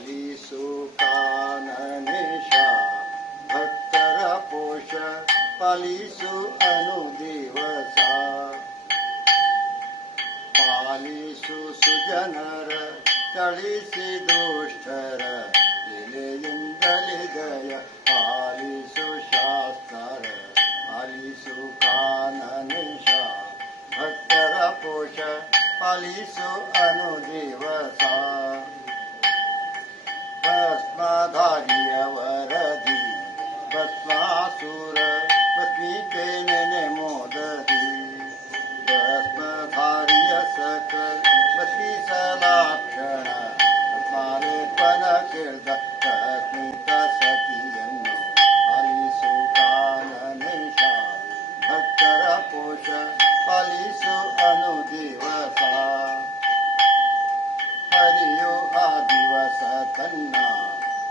पलिषु भक्तरपोष ननिषा अनुदिवसा। पालिषु सुजनर जनर दुष्टर लिलिन्दलिदय पालिषु शास्त्र पलिषु काननिशा भक्तरपोष भक्तर अनुदिवसा। Yes, Mother. ತನ್ನ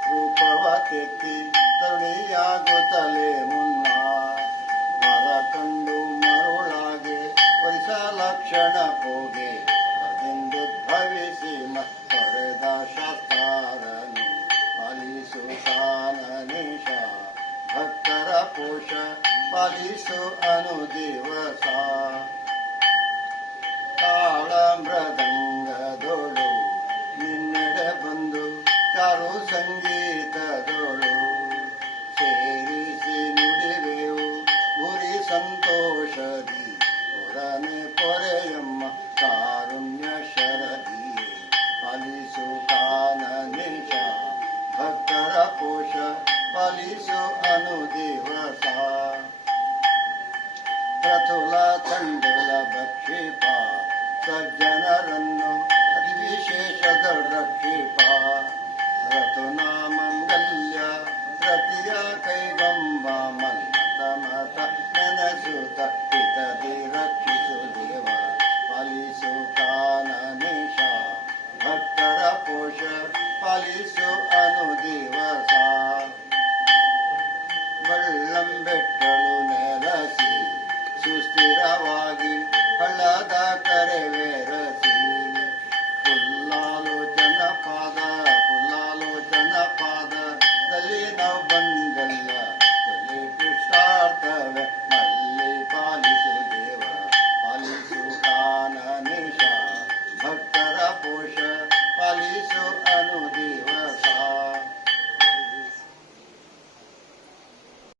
ರೂಪವ ತೆತ್ತಿ ತರುಣಿಯಾಗುತ್ತಲೇ ಮುನ್ನ. ಮರ ಕಂಡು ಮರುಳಾಗೆ ಪರಿಸ ಲಕ್ಷಣ ಹೋಗೆ ಅದೆಂದು ಭವಿಸಿ ಪಡೆದ ಶಾಸ್ತಾರನು ಪಾಲಿಸು ಕಾನನೇಶ ಭಕ್ತರ ಪೋಷ ಪಾಲಿಸು ಅನುದಿವಸ ತಾಳ ಮೃದಂಗದೊಳು